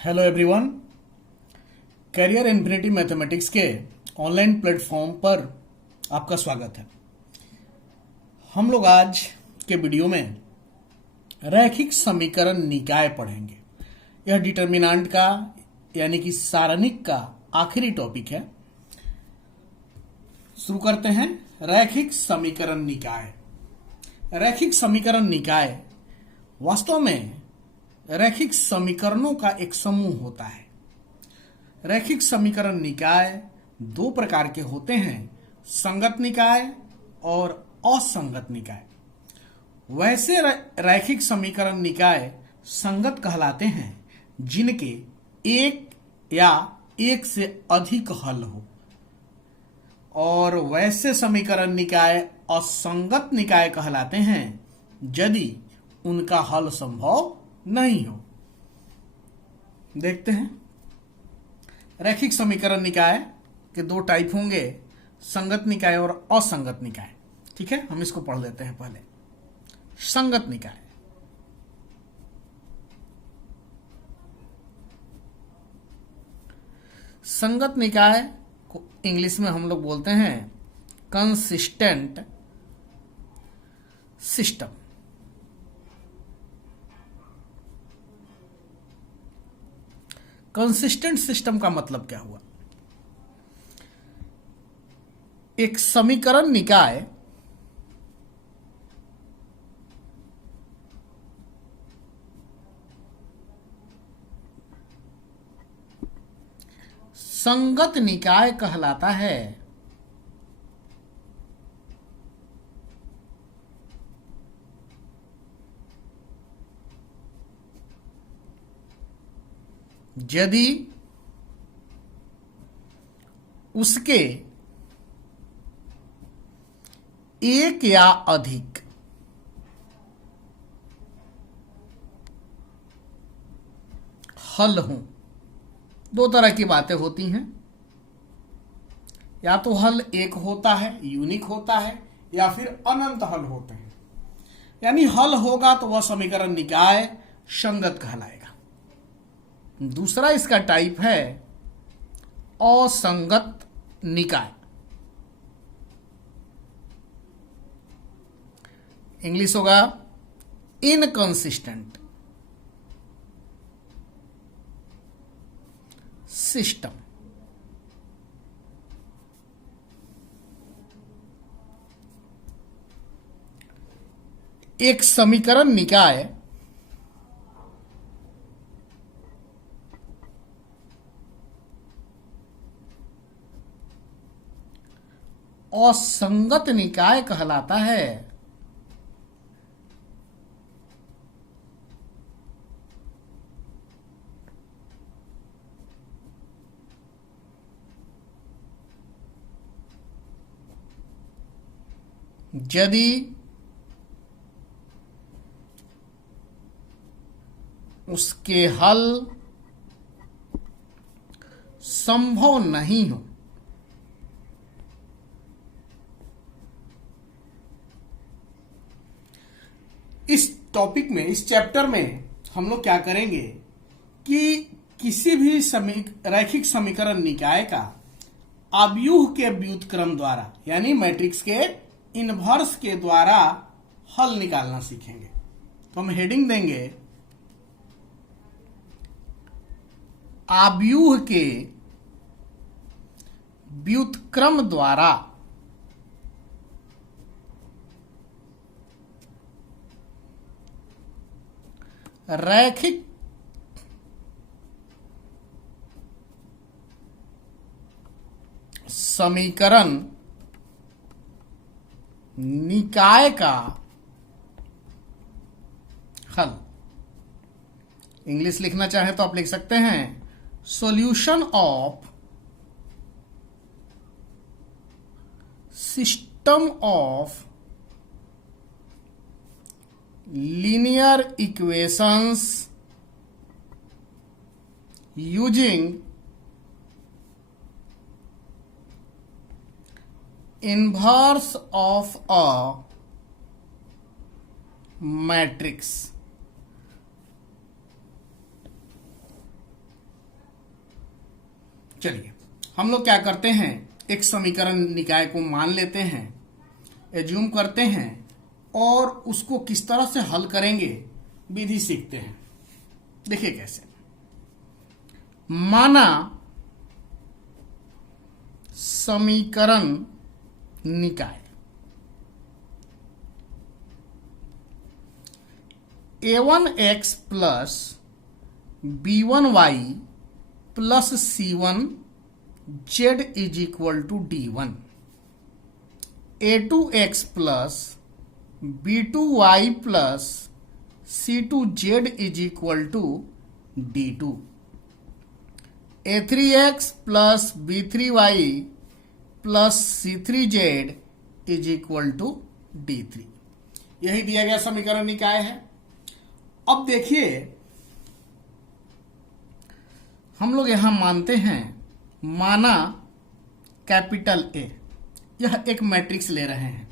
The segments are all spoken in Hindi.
Hello everyone. Career infinity mathematics के ऑनलाइन प्लेटफॉर्म पर आपका स्वागत है। हम लोग आज के वीडियो में रैखिक समीकरण निकाय पढ़ेंगे। यह डिटर्मिनेंट का यानी कि सारणिक का आखिरी टॉपिक है। शुरू करते हैं। रैखिक समीकरण निकाय। रैखिक समीकरण निकाय वास्तव में रैखिक समीकरणों का एक समूह होता है। रैखिक समीकरण निकाय दो प्रकार के होते हैं, संगत निकाय और असंगत निकाय। वैसे रैखिक समीकरण निकाय संगत कहलाते हैं जिनके एक या एक से अधिक हल हो, और वैसे समीकरण निकाय असंगत निकाय कहलाते हैं यदि उनका हल संभव नहीं हो। देखते हैं। रैखिक समीकरण निकाय के दो टाइप होंगे, संगत निकाय और असंगत निकाय। ठीक है, हम इसको पढ़ लेते हैं पहले। संगत निकाय। संगत निकाय को इंग्लिश में हम लोग बोलते हैं कंसिस्टेंट सिस्टम। कंसिस्टेंट सिस्टम का मतलब क्या हुआ? एक समीकरण निकाय संगत निकाय कहलाता है यदि उसके एक या अधिक हल हों। दो तरह की बातें होती हैं, या तो हल एक होता है, यूनिक होता है, या फिर अनंत हल होते हैं। यानी हल होगा तो वह समीकरण निकाय संगत कहलाएगा। दूसरा इसका टाइप है असंगत निकाय। इंग्लिश होगा इनकंसिस्टेंट सिस्टम। एक समीकरण निकाय असंगत निकाय कहलाता है यदि उसके हल संभव नहीं हो। इस टॉपिक में, इस चैप्टर में हम लोग क्या करेंगे कि किसी भी रैखिक समीकरण निकाय का अवयूह के व्युत्क्रम द्वारा यानी मैट्रिक्स के इनवर्स के द्वारा हल निकालना सीखेंगे। तो हम हेडिंग देंगे अवयूह के व्युत्क्रम द्वारा रैखिक समीकरण निकाय का हल। इंग्लिश लिखना चाहे तो आप लिख सकते हैं solution of system of linear equations using inverse of a matrix। चलिए हम लोग क्या करते हैं, एक समीकरण निकाय को मान लेते हैं, एज्यूम करते हैं और उसको किस तरह से हल करेंगे विधि सीखते हैं। देखिए कैसे। माना समीकरण निकाय a1x plus b1y plus c1z is equal to d1, a2x plus b2y plus c2z is equal to d2, a3x plus b3y plus c3z is equal to d3। यही दिया गया समीकरण निकाय है। अब देखिए हम लोग यहां मानते हैं, माना कैपिटल ए, यह एक मैट्रिक्स ले रहे हैं।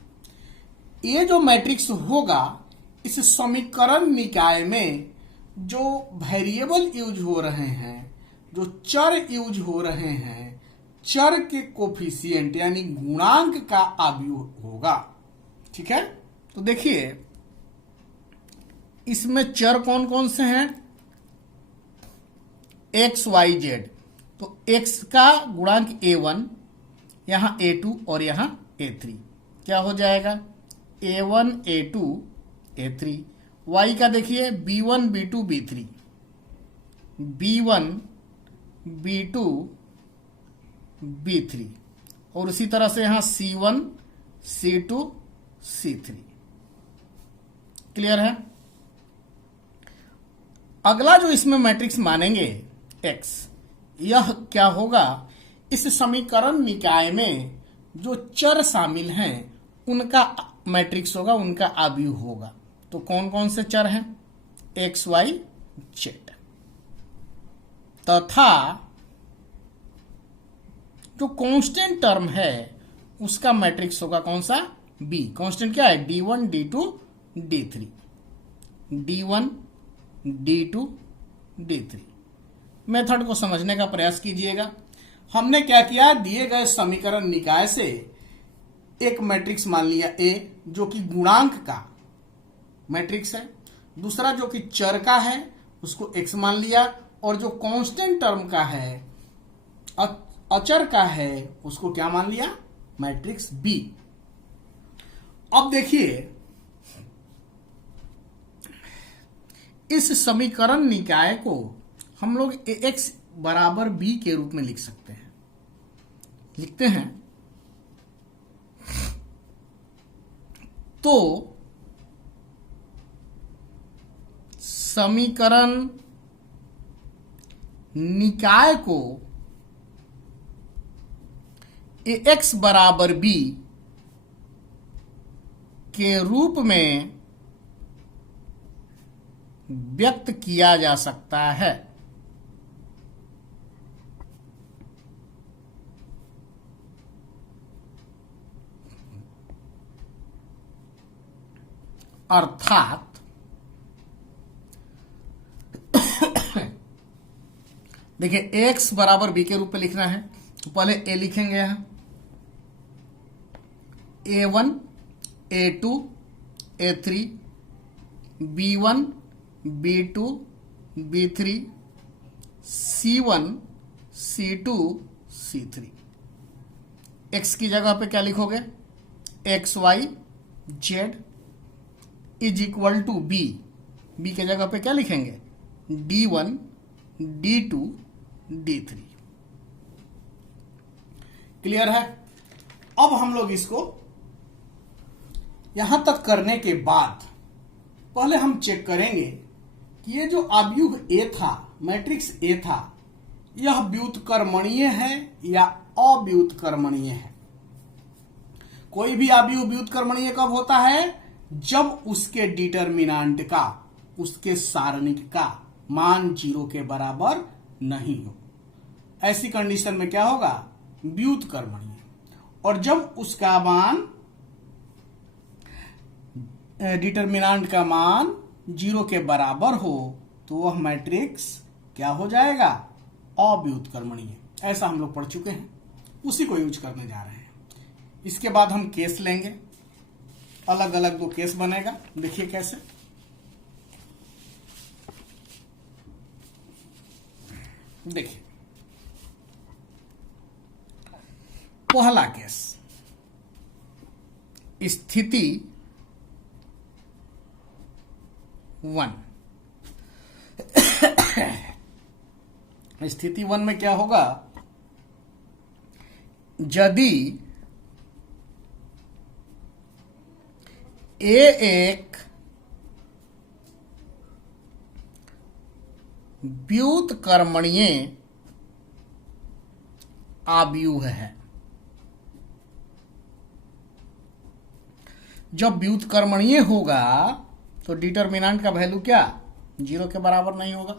ये जो मैट्रिक्स होगा इस समीकरण निकाय में जो वेरिएबल यूज हो रहे हैं, जो चर यूज हो रहे हैं, चर के कोफिशिएंट यानी गुणांक का अवयव होगा। ठीक है, तो देखिए इसमें चर कौन कौन से हैं, एक्स वाई जेड। तो एक्स का गुणांक a1, यहां a2 और यहां a3, क्या हो जाएगा a1 a2 a3। वाई का देखिए b1 b2 b3, b1 b2 b3 और उसी तरह से यहां c1 c2 c3। क्लियर है। अगला जो इसमें मैट्रिक्स मानेंगे x, यह क्या होगा, इस समीकरण निकाय में जो चर शामिल हैं उनका मैट्रिक्स होगा, उनका अवयव होगा। तो कौन कौन से चर हैं, एक्स वाई जेड, तथा जो कांस्टेंट टर्म है उसका मैट्रिक्स होगा कौन सा, बी। कांस्टेंट क्या है, d1 d2 d3, d1 d2 d3। Method को समझने का प्रयास कीजिएगा। हमने क्या किया, दिए गए समीकरण निकाय से एक मैट्रिक्स मान लिया A जो कि गुणांक का मैट्रिक्स है, दूसरा जो कि चर का है उसको x मान लिया, और जो कांस्टेंट टर्म का है, अचर का है, उसको क्या मान लिया, मैट्रिक्स B। अब देखिए इस समीकरण निकाय को हम लोग ax बराबर b के रूप में लिख सकते हैं। लिखते हैं तो समीकरण निकाय को ax बराबर b के रूप में व्यक्त किया जा सकता है। अर्थात देखिए x बराबर b के रूप में लिखना है तो पहले a लिखेंगे, यहां a1 a2 a3 b1 b2 b3 c1 c2 c3। x की जगह पे क्या लिखोगे, X Y Z is equal to B. B के जगह पे क्या लिखेंगे, d1 d2 d3। क्लियर है। अब हम लोग इसको यहां तक करने के बाद पहले हम चेक करेंगे कि ये जो अवयव A था, मैट्रिक्स A था, यह व्युत्क्रमणीय है या अव्युत्क्रमणीय है। कोई भी अवयव व्युत्क्रमणीय कब होता है, जब उसके डिटर्मिनेंट का, उसके सारणिक का मान 0 के बराबर नहीं हो। ऐसी कंडीशन में क्या होगा, व्युत्क्रमणीय। और जब उसका मान, डिटर्मिनेंट का मान 0 के बराबर हो तो वह मैट्रिक्स क्या हो जाएगा, अव्युत्क्रमणीय। ऐसा हम लोग पढ़ चुके हैं, उसी को यूज करने जा रहे हैं। इसके बाद हम केस लेंगे, अलग अलग 2 केस बनेगा। देखिए कैसे। देखिए पहला केस, स्थिति 1। स्थिति 1 में क्या होगा, यदि ए एक व्युत्क्रमणीय आव्यूह है। जब व्युत्क्रमणीय होगा तो डिटर्मिनेंट का वैल्यू क्या 0 के बराबर नहीं होगा।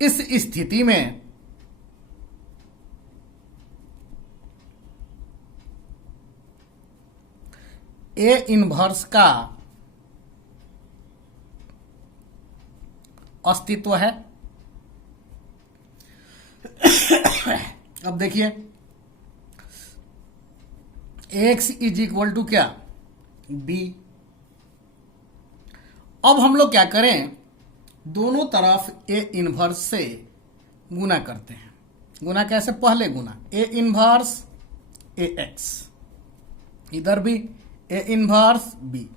इस स्थिति में ए इनवर्स का अस्तित्व है। अब देखिए एक्स इज इक्वल टू क्या बी। अब हम लोग क्या करें, दोनों तरफ ए इनवर्स से गुना करते हैं। गुना कैसे, पहले गुना ए इनवर्स ए एक्स, इधर भी ए इनवर्स बी।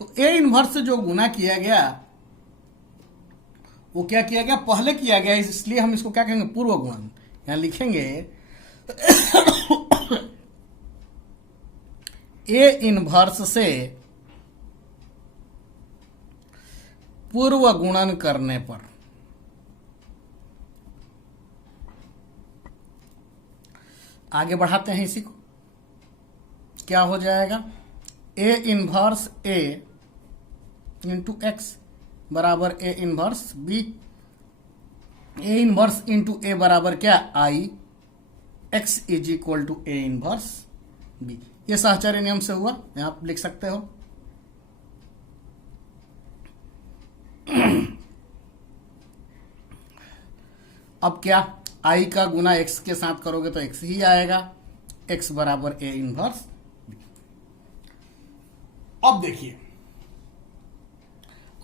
तो ए इनवर्स से जो गुना किया गया वो क्या किया गया, पहले किया गया, इसलिए हम इसको क्या कहेंगे, पूर्व गुणन। यहां लिखेंगे ए इनवर्स से पूर्व गुणन करने पर आगे बढ़ाते हैं इसी को, क्या हो जाएगा, A inverse A into X बराबर A inverse B. A inverse into A बराबर क्या I, X is equal to A inverse B. ये साहचर्य नियम से हुआ, यहां आप लिख सकते हो। अब क्या, आई का गुना एक्स के साथ करोगे तो एक्स ही आएगा, एक्स बराबर ए इनवर्स बी। अब देखिए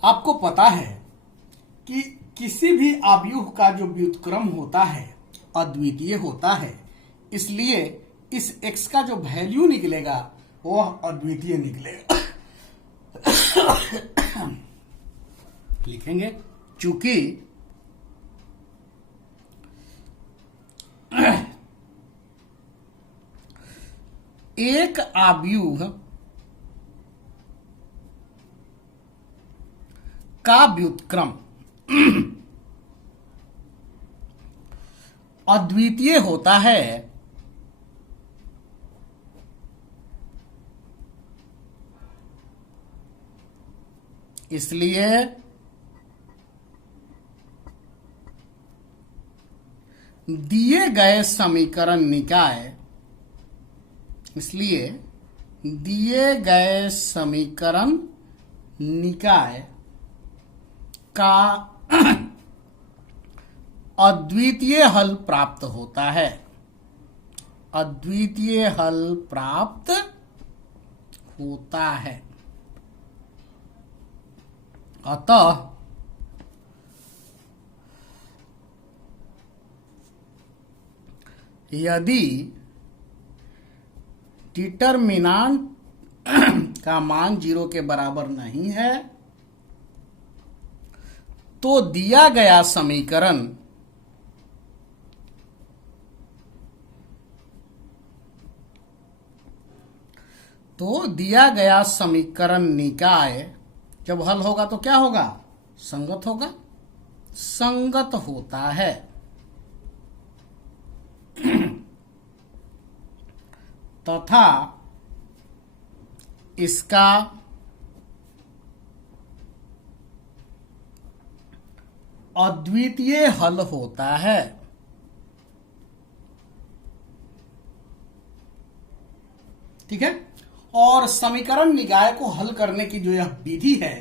आपको पता है कि किसी भी आव्यूह का जो व्युत्क्रम होता है अद्वितीय होता है, इसलिए इस x का जो वैल्यू निकलेगा वह अद्वितीय निकलेगा। लिखेंगे चूंकि एक आव्यूह का व्युत्क्रम अद्वितीय होता है, इसलिए दिए गए समीकरण निकाय, इसलिए दिए गए समीकरण निकाय का अद्वितीय हल प्राप्त होता है। अद्वितीय हल प्राप्त होता है। अतः यदि डिटर्मिनेंट का मान 0 के बराबर नहीं है तो दिया गया समीकरण निकाय जब हल होगा तो क्या होगा, संगत होगा, संगत होता है। तथा इसका अद्वितीय हल होता है। ठीक है। और समीकरण निकाय को हल करने की जो यह विधि है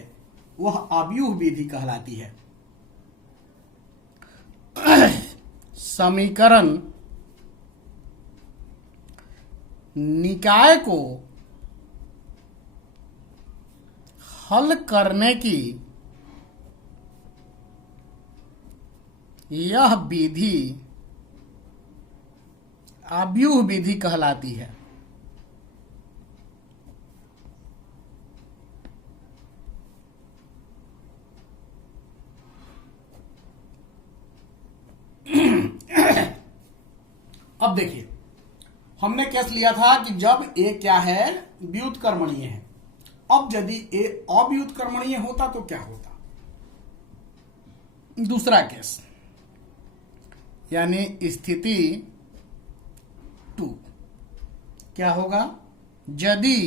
वह आव्यूह विधि कहलाती है। समीकरण निकाय को हल करने की यह विधि आव्यूह विधि कहलाती है। अब देखिए, हमने केस लिया था कि जब ए क्या है, व्युत्क्रमणीय है। अब यदि ए अव्युत्क्रमणीय होता तो क्या होता। दूसरा केस यानी स्थिति 2 क्या होगा, यदि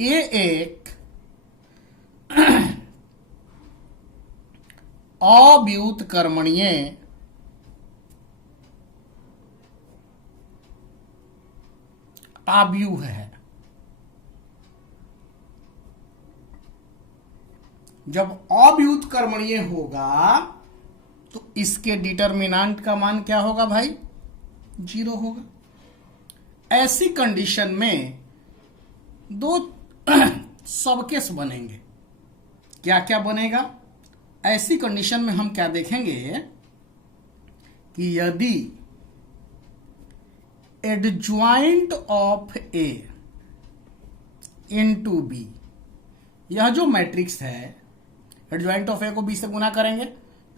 ए एक अव्युत्क्रमणीय आव्यूह है। जब अव्युत्क्रमणीय होगा तो इसके डिटर्मिनेंट का मान क्या होगा भाई, 0 होगा। ऐसी कंडीशन में दो सबकेस बनेंगे। क्या क्या बनेगा ऐसी कंडीशन में, हम क्या देखेंगे कि यदि adjoint of A into B, यह जो मैट्रिक्स है, एडज्वाइंट ऑफ ए को बी से गुना करेंगे,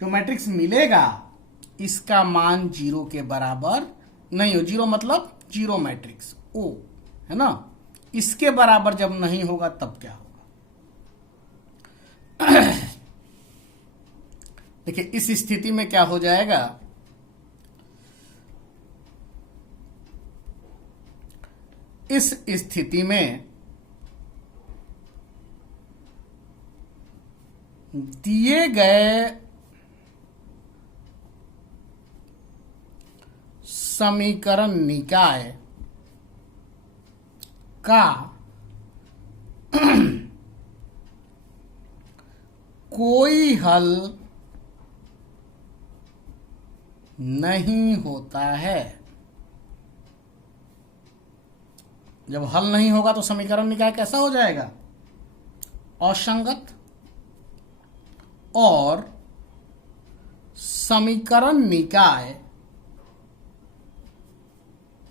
जो मैट्रिक्स मिलेगा इसका मान 0 के बराबर नहीं हो। 0 मतलब जीरो मैट्रिक्स ओ है ना, इसके बराबर जब नहीं होगा तब क्या होगा। देखिए इस स्थिति में क्या हो जाएगा, इस स्थिति में दिए गए समीकरण निकाय का कोई हल नहीं होता है। जब हल नहीं होगा तो समीकरण निकाय कैसा हो जाएगा, असंगत, और समीकरण निकाय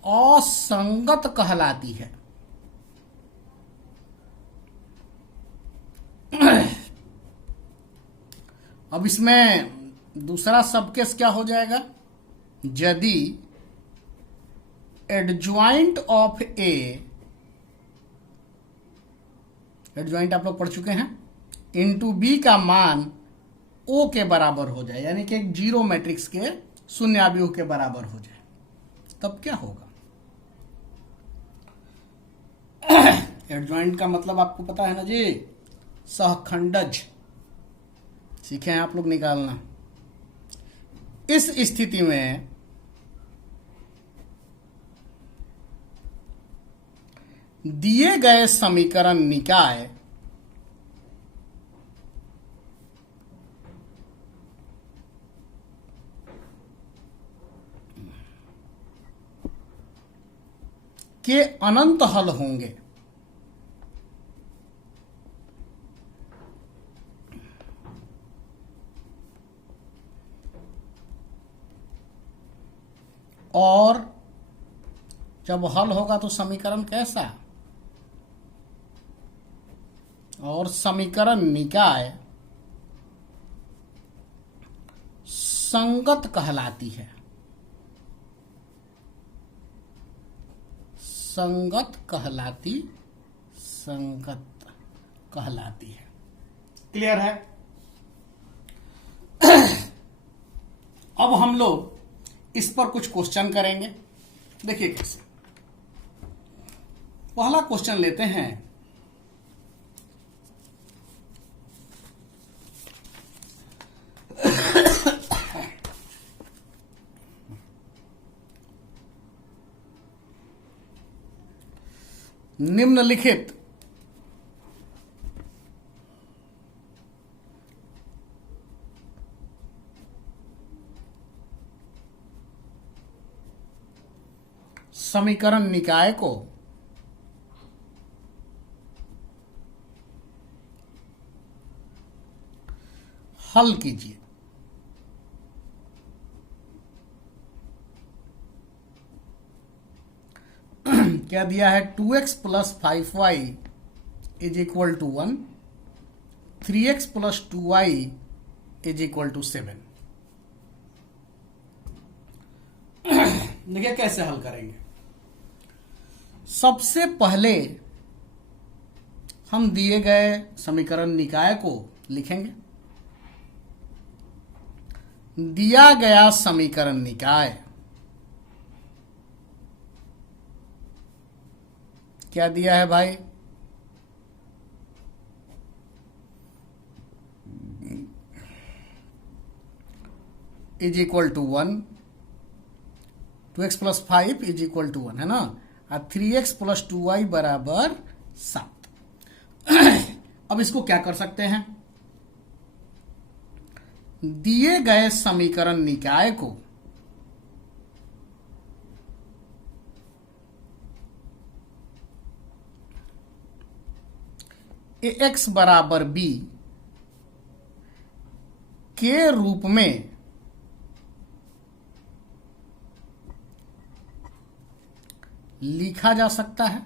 असंगत कहलाती है। अब इसमें दूसरा सबकेस क्या हो जाएगा, यदि एडज्वाइंट ऑफ ए, एडज्वाइंट आप लोग पढ़ चुके हैं, इनटू बी का मान ओ के बराबर हो जाए, यानी कि एक जीरो मैट्रिक्स के शून्य आव्यूह के बराबर हो जाए, तब क्या होगा। एडज्वाइंट का मतलब आपको पता है ना जी, सहखंडज, सीखे हैं आप लोग निकालना। इस स्थिति में दिए गए समीकरण निकाय के अनंत हल होंगे। और जब हल होगा तो समीकरण कैसा, और समीकरण निकाय संगत कहलाती है। संगत कहलाती है। क्लियर है। अब हम लोग इस पर कुछ क्वेश्चन करेंगे। देखिए कैसे, पहला क्वेश्चन लेते हैं। निम्नलिखित समीकरण निकाय को हल कीजिए। क्या दिया है? 2x plus 5y is equal to 1, 3x plus 2y is equal to 7। देखिए कैसे हल करेंगे। सबसे पहले हम दिए गए समीकरण निकाय को लिखेंगे। दिया गया समीकरण निकाय क्या दिया है भाई? Is equal to 1, 2x plus 5 is equal to 1 है ना, और 3x प्लस 2y बराबर 7। अब इसको क्या कर सकते हैं? दिए गए समीकरण निकाय को ax बराबर b के रूप में लिखा जा सकता है,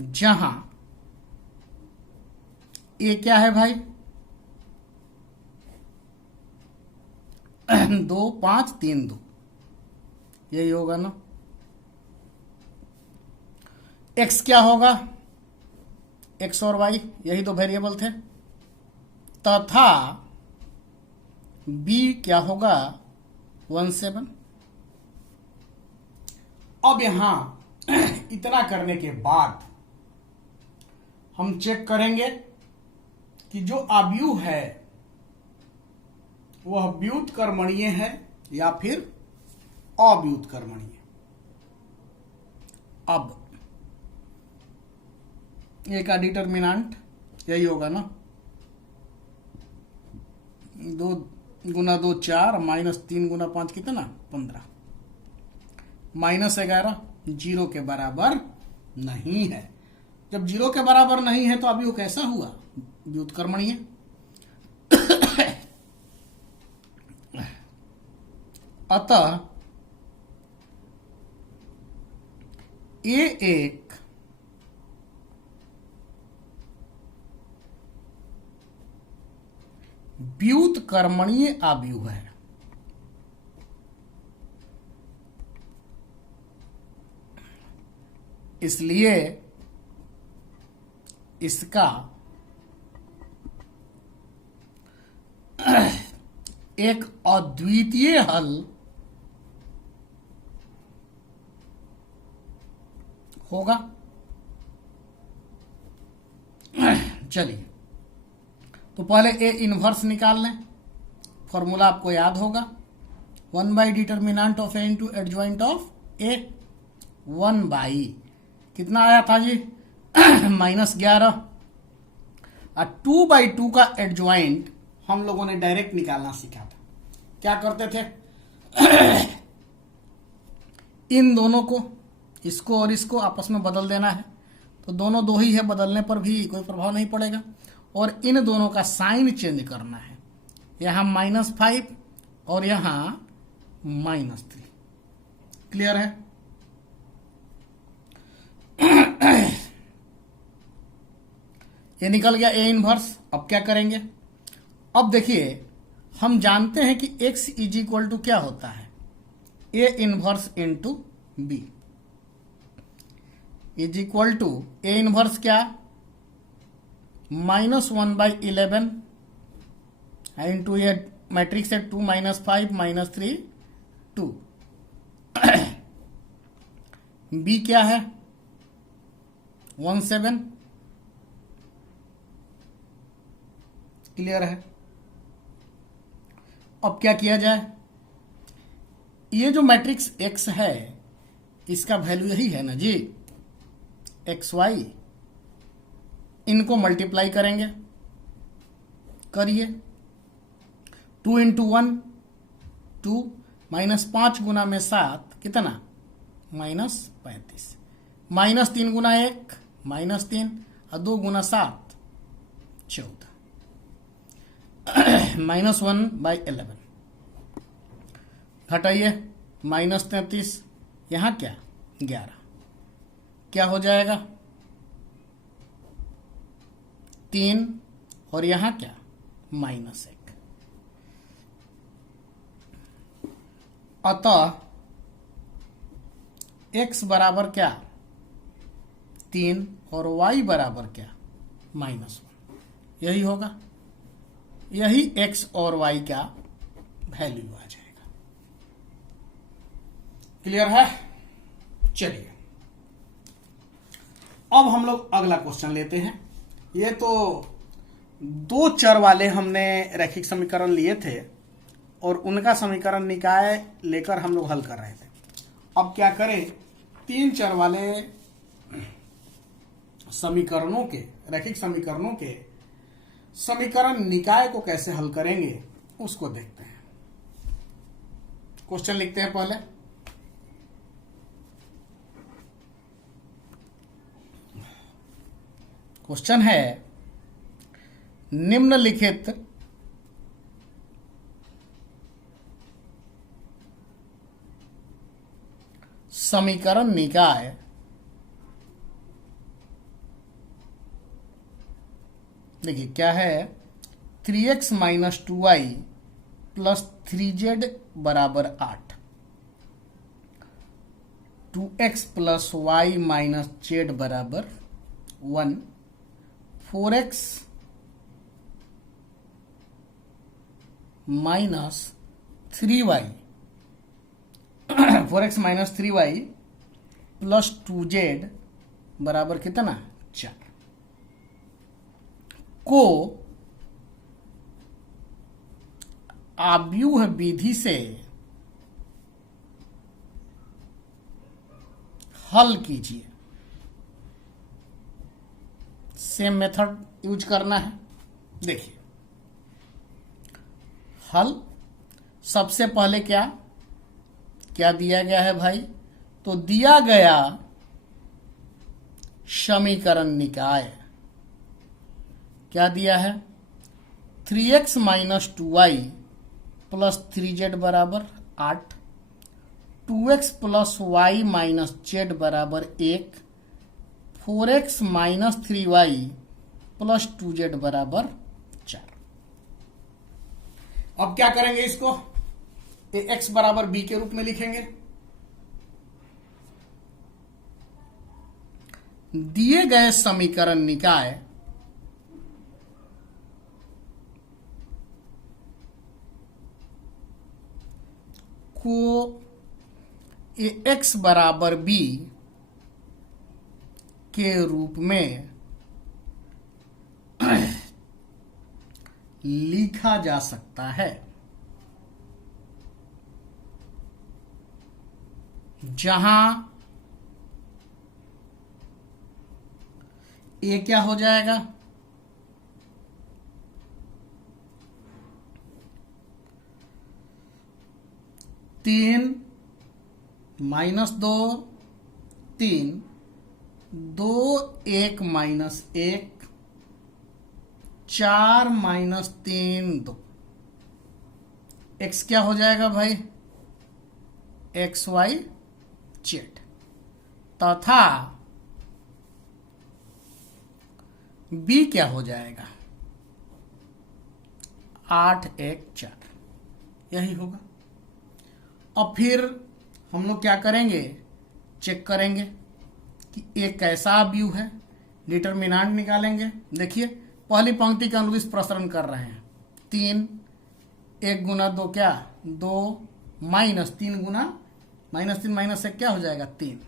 जहां ए क्या है भाई? 2 5 3 2, यही होगा ना। x क्या होगा? x और y यही दो वेरिएबल थे, तथा b क्या होगा? 1 7। अब यहां इतना करने के बाद हम चेक करेंगे कि जो आव्यूह है वह व्युत्क्रमणीय है या फिर अव्युत्क्रमणीय। अब ए का डिटर्मिनेंट यही होगा ना, 2 गुना 2 4, माइनस 3 गुना 5 कितना? 15, माइनस 11 जीरो के बराबर नहीं है। जब जीरो के बराबर नहीं है तो अभी वो कैसा हुआ? व्युत्क्रमणीय। अतः ये एक व्युत्क्रमणीय आव्यूह है। इसलिए इसका एक अद्वितीय हल होगा। चलिए, तो पहले ए इनवर्स निकाल लें। फॉर्मूला आपको याद होगा, 1 by determinant of A into adjoint of A. 1 by कितना आया था जी? -11। और 2 बाई 2 का एडजॉइंट हम लोगों ने डायरेक्ट निकालना सीखा था। क्या करते थे? इन दोनों को, इसको और इसको आपस में बदल देना है, तो दोनों दो ही है, बदलने पर भी कोई प्रभाव नहीं पड़ेगा। और इन दोनों का साइन चेंज करना है, यहां -5 और यहां -3। क्लियर है? ये निकल गया ए इनवर्स। अब क्या करेंगे? अब देखिए, हम जानते हैं कि x इज इक्वल टू क्या होता है? A inverse into B is equal to A inverse क्या? -1/11 इंटू ये मैट्रिक्स है 2 -5 -3 2। बी क्या है? 1 7। क्लियर है? अब क्या किया जाए? ये जो मैट्रिक्स x है इसका वैल्यू यही है ना जी, xy। इनको मल्टीप्लाई करेंगे, करिए। 2 इंटू 1 2, -5 गुना में 7 कितना, -35। -3 गुना 1 -3 और 2 गुना 7 14। -1/11 घटाइए, -33, यहां क्या 11, क्या हो जाएगा 3 और यहां क्या -1। अतः x बराबर क्या 3 और y बराबर क्या -1। यही होगा, यही x और y का वैल्यू आ जाएगा। क्लियर है? चलिए अब हम लोग अगला क्वेश्चन लेते हैं। ये तो 2 चर वाले हमने रैखिक समीकरण लिए थे और उनका समीकरण निकाय लेकर हम लोग हल कर रहे थे। अब क्या करें, 3 चर वाले समीकरणों के, रैखिक समीकरणों के समीकरण निकाय को कैसे हल करेंगे उसको देखते हैं। क्वेश्चन लिखते हैं पहले। क्वेश्चन है, निम्नलिखित समीकरण निकाय देखिए क्या है, 3x - 2y + 3z = 8, 2x + y - z = 1, 4x - 3y 4x - 3y + 2z बराबर कितना 4 को आव्यूह विधि से हल कीजिए। सेम मेथड यूज करना है। देखिए हल, सबसे पहले क्या दिया गया है भाई, तो दिया गया समीकरण निकाय क्या दिया है, 3x - 2y + 3z = 8, 2x + y - z = 1, 4x - 3y + 2z = 4। अब क्या करेंगे, इसको x = b के रूप में लिखेंगे। दिए गए समीकरण निकाय को x = b के रूप में लिखा जा सकता है, जहां ए क्या हो जाएगा, तीन -2 3, 2 1 - 1, 4 - 3 2। x क्या हो जाएगा भाई, XY Z तथा b क्या हो जाएगा 8 1 4। यही होगा। अब फिर हम लोग क्या करेंगे, चेक करेंगे कि एक कैसा अव्यूह है, डिटरमिनेंट निकालेंगे। देखिए पहली पंक्ति के अनुदिश प्रसरण कर रहे हैं, 3 1 गुना 2 क्या 2, -3 गुना -3 -1 क्या हो जाएगा 3,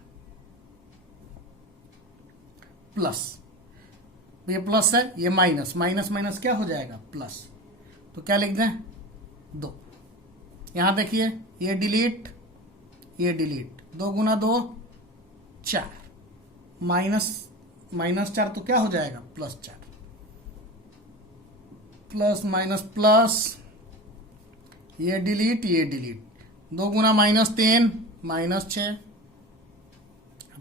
प्लस, ये प्लस है, ये माइनस, माइनस माइनस क्या हो जाएगा प्लस, तो क्या लिख दें 2। यहां देखिए ये डिलीट, ये डिलीट, 2 गुना 2 4, -4 तो क्या हो जाएगा +4, प्लस माइनस प्लस, ये डिलीट, ये डिलीट, 2 गुना -3 -6,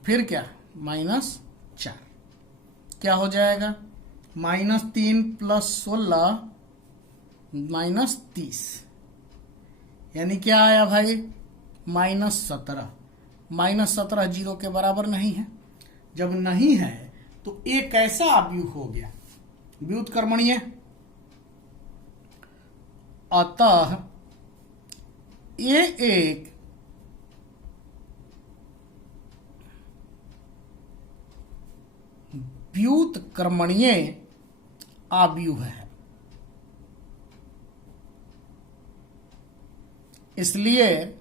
फिर क्या -4, क्या हो जाएगा -3 + 16 -30, यानी क्या आया भाई -17। -17 जीरो के बराबर नहीं है। जब नहीं है तो ए कैसा अवयव हो गया, व्युत्क्रमणीय। अतः ये एक व्युत्क्रमणीय अवयव है, इसलिए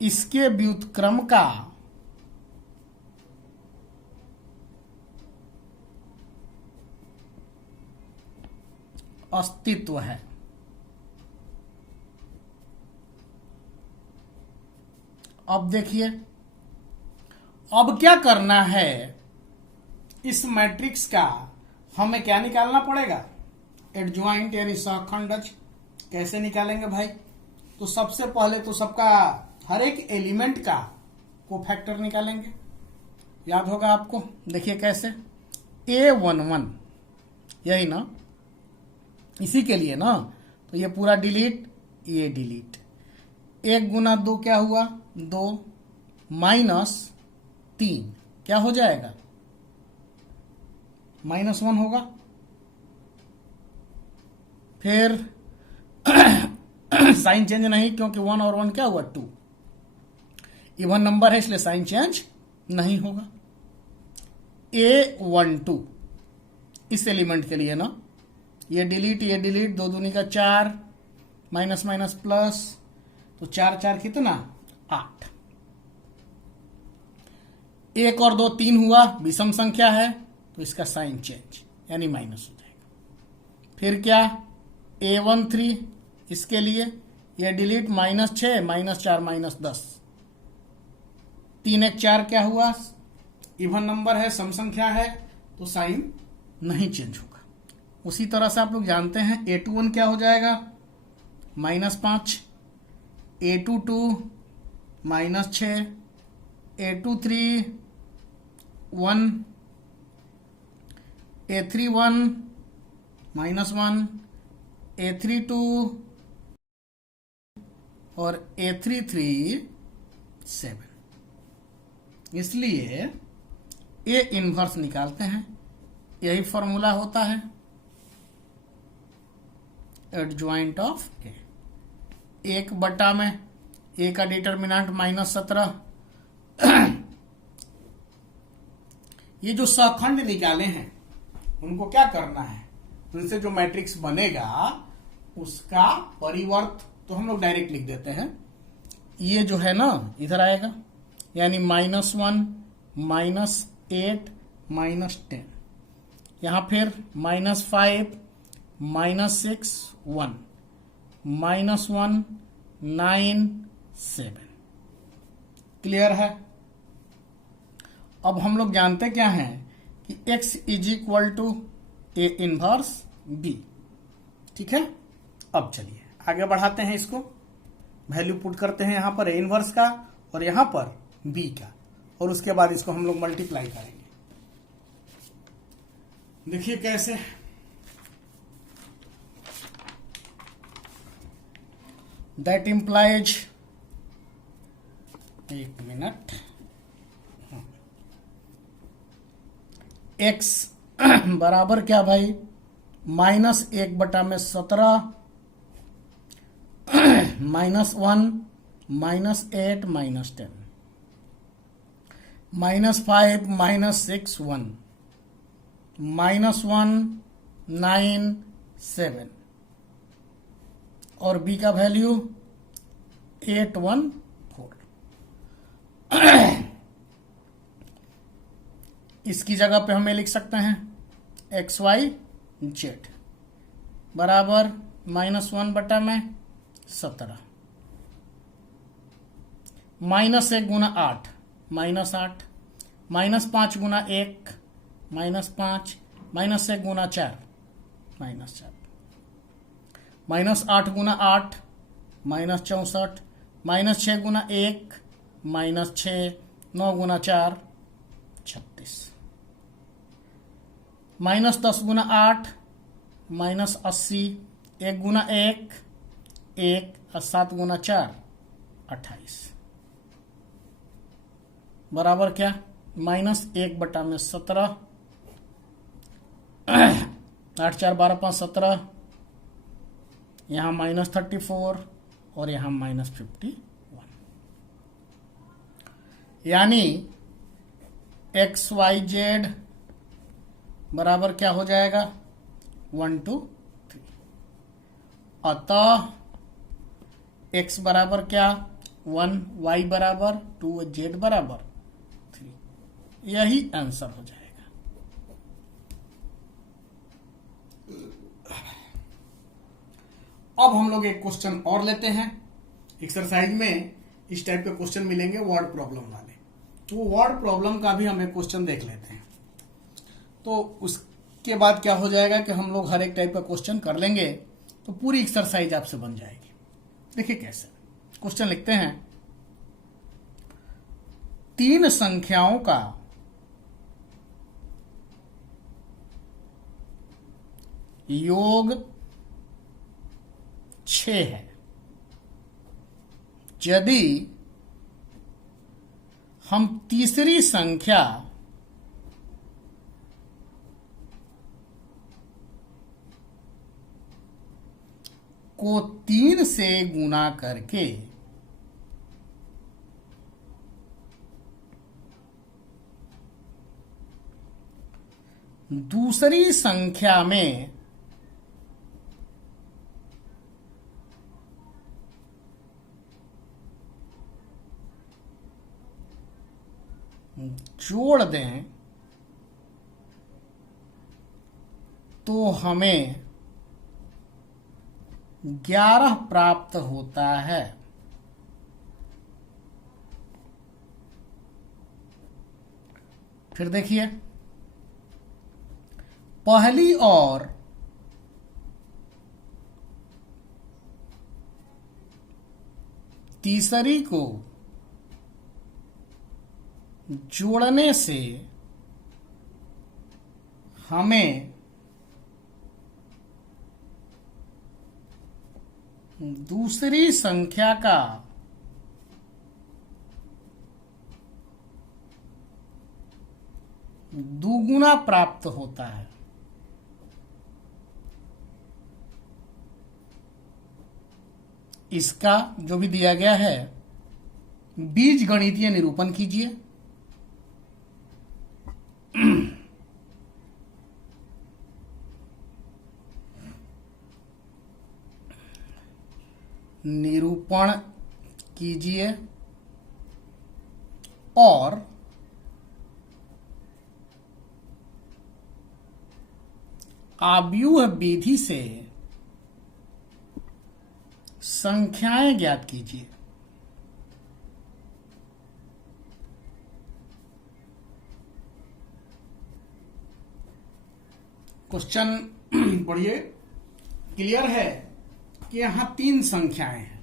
इसके व्युत्क्रम का अस्तित्व है। अब देखिए, अब क्या करना है, इस मैट्रिक्स का हमें क्या निकालना पड़ेगा, एडज्वाइंट यानी सहखंडज। कैसे निकालेंगे भाई, तो सबसे पहले तो सबका हर एक एलिमेंट का कोफैक्टर निकालेंगे, याद होगा आपको। देखिए कैसे, A11 यही ना, इसी के लिए ना, तो ये पूरा डिलीट, ये डिलीट। 1 गुना 2 क्या हुआ 2, -3 क्या हो जाएगा -1 होगा। फिर साइन चेंज नहीं, क्योंकि 1 और 1 क्या हुआ 2, इवन नंबर है इसलिए साइन चेंज नहीं होगा। A12 इस एलिमेंट के लिए ना, ये डिलीट 2 दूनी का 4, माइनस माइनस प्लस, तो 4 4 कितना 8। 1 और 2 3 हुआ, विषम संख्या है तो इसका साइन चेंज यानी माइनस हो जाएगा। फिर क्या A13 इसके लिए ये डिलीट -6 -4 -10, 3 1 4 क्या हुआ, इवन नंबर है, सम संख्या है तो साइन नहीं चेंज होगा। उसी तरह से आप लोग जानते हैं A21 क्या हो जाएगा -5, A22 -6, A23 1, A31 -1, A32 और A33 7। इसलिए ए इनवर्स निकालते हैं, यही फॉर्मूला होता है एडज्वाइंट ऑफ ए। 1 में ए का डिटर्मिनेंट -17। ये जो सहखंड निकाले हैं उनको क्या करना है, उनसे जो मैट्रिक्स बनेगा उसका परिवर्त तो हम लोग डायरेक्ट लिख देते हैं। ये जो है ना इधर आएगा, यानी -1 -8 -10, यहां फिर -5 -6 1 -1 9 7। क्लियर है। अब हम लोग जानते क्या हैं कि x = A इनवर्स B। ठीक है, अब चलिए आगे बढ़ाते हैं, इसको वैल्यू पुट करते हैं यहां पर A इनवर्स का और यहां पर B का, और उसके बाद इसको हम लोग मल्टीप्लाई करेंगे। देखिए कैसे, दैट इम्प्लाइज, एक मिनट, x बराबर क्या भाई -1/17 -1 -8 -10 -5 -6 1 -1 9 7 और b का वैल्यू 8 1 4। इसकी जगह पे हमें लिख सकते हैं XY Z बराबर -1/17 -1 गुना 8 -8 -5 गुना 1 -5 -1 गुना 4 -4 -8 गुना 8 -64, -6 गुना 1 -6, 9 गुना 4 36, -10 गुना 8 -80, 1 गुना 1 1 और 7 गुना 4 28, बराबर क्या -1/17, 8 4 12 5 17, यहाँ -34 और यहाँ -51, यानी XYZ बराबर क्या हो जाएगा 1 2 3। अतः x बराबर क्या 1, y बराबर 2, z बराबर 3, यही आंसर हो जाएगा। अब हम लोग एक क्वेश्चन और लेते हैं। एक्सरसाइज में इस टाइप के क्वेश्चन मिलेंगे वर्ड प्रॉब्लम वाले, तो वर्ड प्रॉब्लम का भी हम एक क्वेश्चन देख लेते हैं। तो उसके बाद क्या हो जाएगा कि हम लोग हर एक टाइप का क्वेश्चन कर लेंगे तो पूरी एक्सरसाइज आपसे बन जाएगी। देखिए कैसे क्वेश्चन लिखते हैं। 3 संख्याओं का योग 6 है। यदि हम तीसरी संख्या को 3 से गुणा करके दूसरी संख्या में जोड़ दें तो हमें 11 प्राप्त होता है। फिर देखिए, पहली और तीसरी को जोड़ने से हमें दूसरी संख्या का दुगुना प्राप्त होता है। इसका जो भी दिया गया है बीज गणितीय निरूपण कीजिए। निरूपण कीजिए और आव्यूह विधि से संख्याएं ज्ञात कीजिए। क्वेश्चन पढ़िए। क्लियर है कि यहां 3 संख्याएं हैं,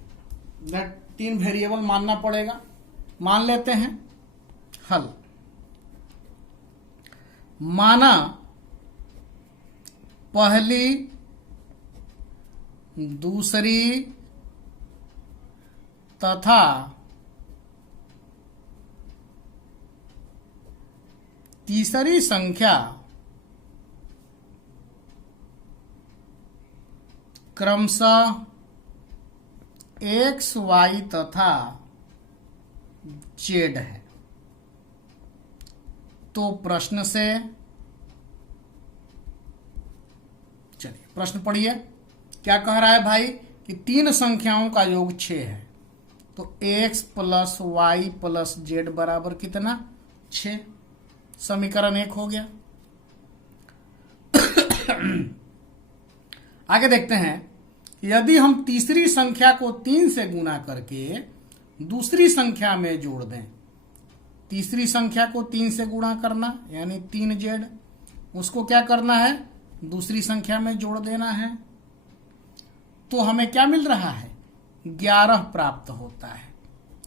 दैट 3 वेरिएबल मानना पड़ेगा। मान लेते हैं हल। माना पहली, दूसरी तथा तीसरी संख्या क्रमशः x, y तथा z है। तो प्रश्न से चलिए प्रश्न पढ़िए। क्या कह रहा है भाई कि 3 संख्याओं का योग 6 है। तो x plus Y plus Z बराबर कितना 6। समीकरण 1 हो गया। आगे देखते हैं, यदि हम तीसरी संख्या को 3 से गुणा करके दूसरी संख्या में जोड़ दें। तीसरी संख्या को 3 से गुणा करना यानी 3z, उसको क्या करना है दूसरी संख्या में जोड़ देना है। तो हमें क्या मिल रहा है, 11 प्राप्त होता है।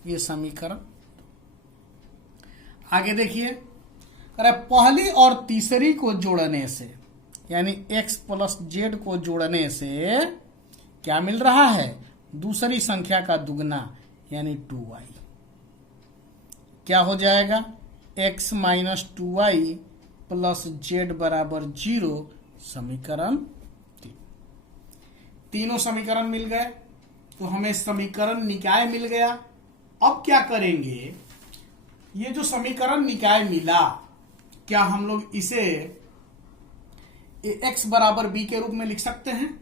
ये समीकरण। आगे देखिए, अरे पहली और तीसरी को जोड़ने से, यानी x प्लस जेड को जोड़ने से क्या मिल रहा है, दूसरी संख्या का दुगना यानी 2y। क्या हो जाएगा, x minus 2y plus Z बराबर 0। समीकरण 3। तीनों समीकरण मिल गए, तो हमें समीकरण निकाय मिल गया। अब क्या करेंगे, ये जो समीकरण निकाय मिला, क्या हम लोग इसे x बराबर b के रूप में लिख सकते हैं?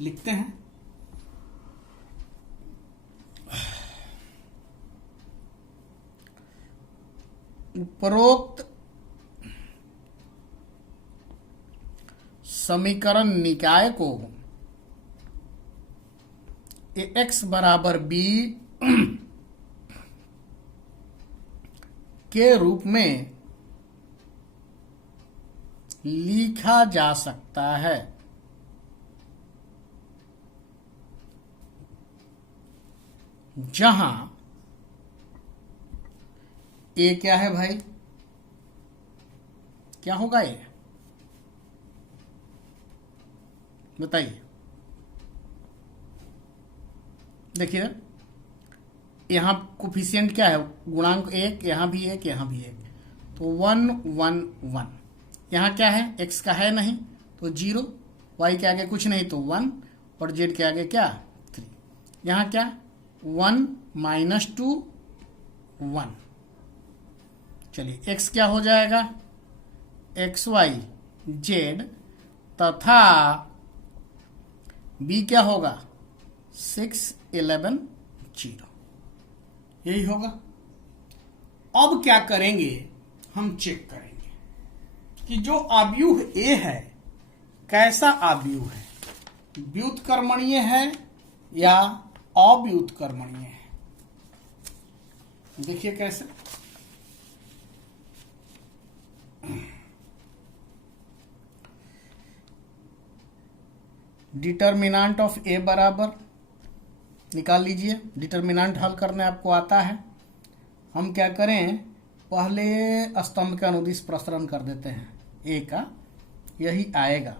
लिखते हैं। उपरोक्त समीकरण निकाय को x बराबर b के रूप में लिखा जा सकता है। जहां ए क्या है भाई, क्या होगा ये बताइए। देखिए यहां कोफिशिएंट क्या है, गुणांक 1, यहां भी 1, यहां भी 1, तो 1 1 1। यहां क्या है, x का है नहीं तो 0, y के आगे कुछ नहीं तो 1, और z के आगे क्या 3। यहां क्या 1 माइनस 2 1। चलिए x क्या हो जाएगा, एक्स वाई जेड, तथा b क्या होगा 6 11 0। यही होगा। अब क्या करेंगे, हम चेक करेंगे कि जो आव्यूह A है कैसा आव्यूह है, व्युत्क्रमणीय है या अव्युत्क्रमणीय है। देखिए कैसे, डिटर्मिनेंट ऑफ A बराबर निकाल लीजिए। डिटर्मिनेंट हल करने आपको आता है। हम क्या करें, पहले स्तंभ के अनुदिश प्रसरण कर देते हैं A का, यही आएगा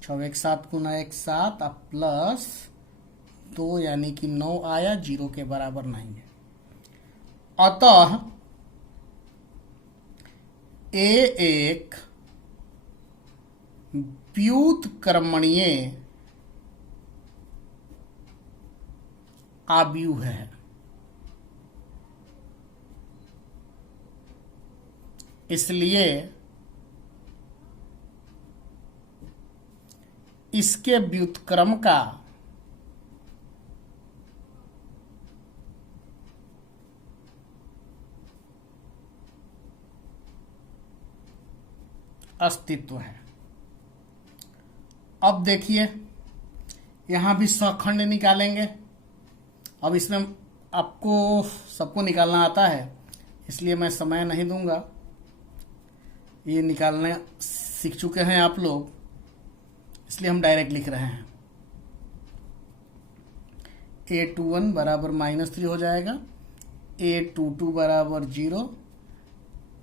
6 1 7 गुना 1 7 अब प्लस 2 यानी कि 9 आया, 0 के बराबर नहीं है। अतः A एक व्युत्क्रमणीय आव्यूह है। इसलिए इसके व्युत्क्रम का अस्तित्व है। अब देखिए यहां भी सखंड निकालेंगे। अब इसमें आपको सबको निकालना आता है, इसलिए मैं समय नहीं दूंगा, ये निकालने सीख चुके हैं आप लोग, इसलिए हम डायरेक्ट लिख रहे हैं। A21 बराबर -3 हो जाएगा, A22 बराबर 0,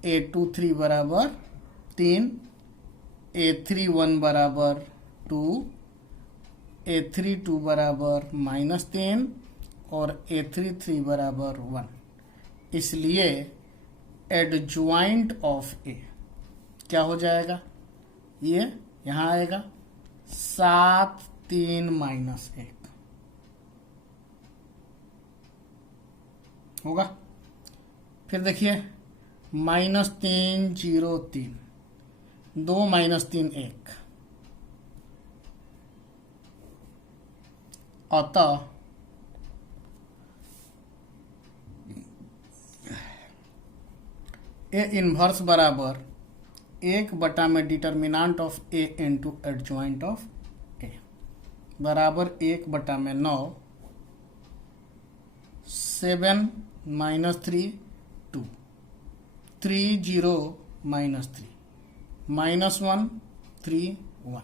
A23 बराबर 3, A31 बराबर 2, A32 बराबर -3 और A33 बराबर 1। इसलिए एडज्वाइंट ऑफ A क्या हो जाएगा, ये यहां आएगा 7 3 -1 होगा। फिर देखिए -3 0 3, 2 -3 1। अतः A इनवर्स बराबर 1 बटा में determinant of A into adjoint of A बराबर 1 बटा में 9, 7 -3 2, 3 0 -3, -1 3 1।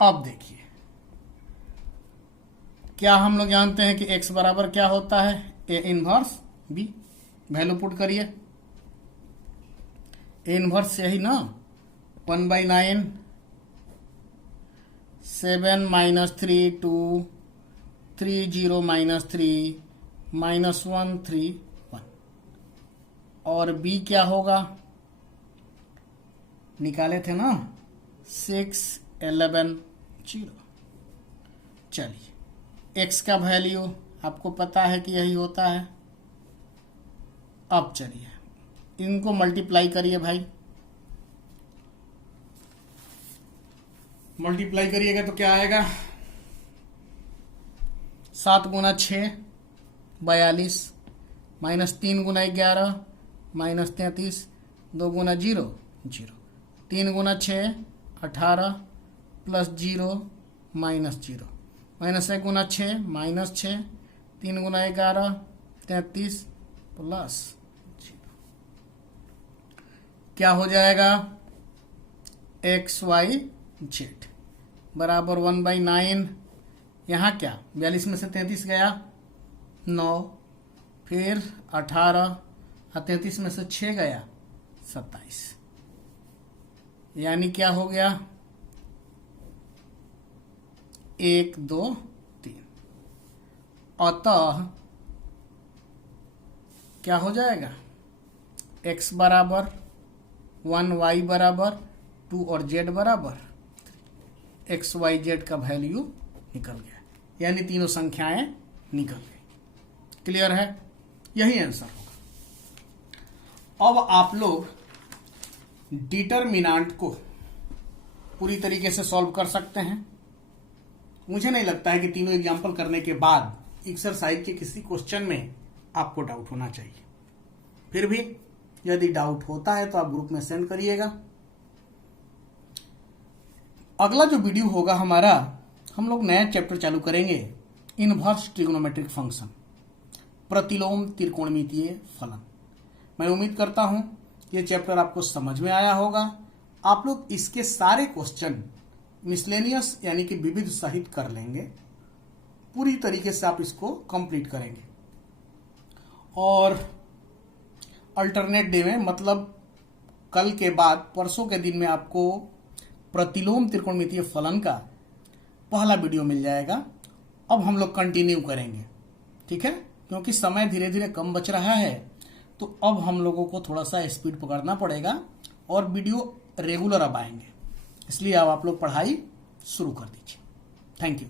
अब देखिए, क्या हम लोग जानते हैं कि x बराबर क्या होता है, a inverse b। Value put करिए, a इनवर्स यही ना, 1/9 7 -3 2 3 0 -3 -1 3 1। और b क्या होगा, निकाले थे ना, 6 11 0। चलिए, x का वैल्यू आपको पता है कि यही होता है। अब चलिए इनको मल्टीप्लाई करिए भाई, मल्टीप्लाई करिएगा तो क्या आएगा, 7 गुना 6 42 -3 गुना 11 -33 2 गुना 0 0 3 गुना 6 18 प्लस 0 -0 -1 गुना 6 -6 3 गुना 11 33 प्लस 0। क्या हो जाएगा, XYZ बराबर 1/9। यहाँ क्या, 42 में से 33 गया 9, फिर 18 और 33 में से 6 गया 27, यानी क्या हो गया 1 2 3। अतः क्या हो जाएगा, x बराबर 1, y बराबर 2 और z बराबर 3। XYZ का वैल्यू निकल गया, यानी तीनों संख्याएं निकल गई। क्लियर है, यही आंसर होगा। अब आप लोग डिटरमिनेंट को पूरी तरीके से सॉल्व कर सकते हैं। मुझे नहीं लगता है कि तीनों एग्जाम्पल करने के बाद एक्सरसाइज के किसी क्वेश्चन में आपको डाउट होना चाहिए। फिर भी यदि डाउट होता है तो आप ग्रुप में सेंड करिएगा। अगला जो वीडियो होगा हमारा, हम लोग नया चैप्टर चालू करेंगे, इनवर्स ट्रिग्नोमेट्रिक फंक्शन, प्रतिलोम त्रिकोणमितीय फलन। मैं उम्मीद करता हूं ये चैप्टर आपको समझ में आया होगा। आप लोग इसके सारे क्वेश्चन मिसलेनियस यानी कि विविध सहित कर लेंगे, पूरी तरीके से आप इसको कंप्लीट करेंगे। और अल्टरनेट डे में, मतलब कल के बाद परसों के दिन में, आपको प्रतिलोम त्रिकोणमितीय फलन का पहला वीडियो मिल जाएगा। अब हम लोग कंटिन्यू करेंगे, ठीक है, क्योंकि समय धीरे धीरे कम बच रहा है, तो अब हम लोगों को थोड़ा सा स्पीड पकड़ना पड़ेगा और वीडियो रेगुलर अब आएंगे। इसलिए अब आप लोग पढ़ाई शुरू कर दीजिए। Thank you.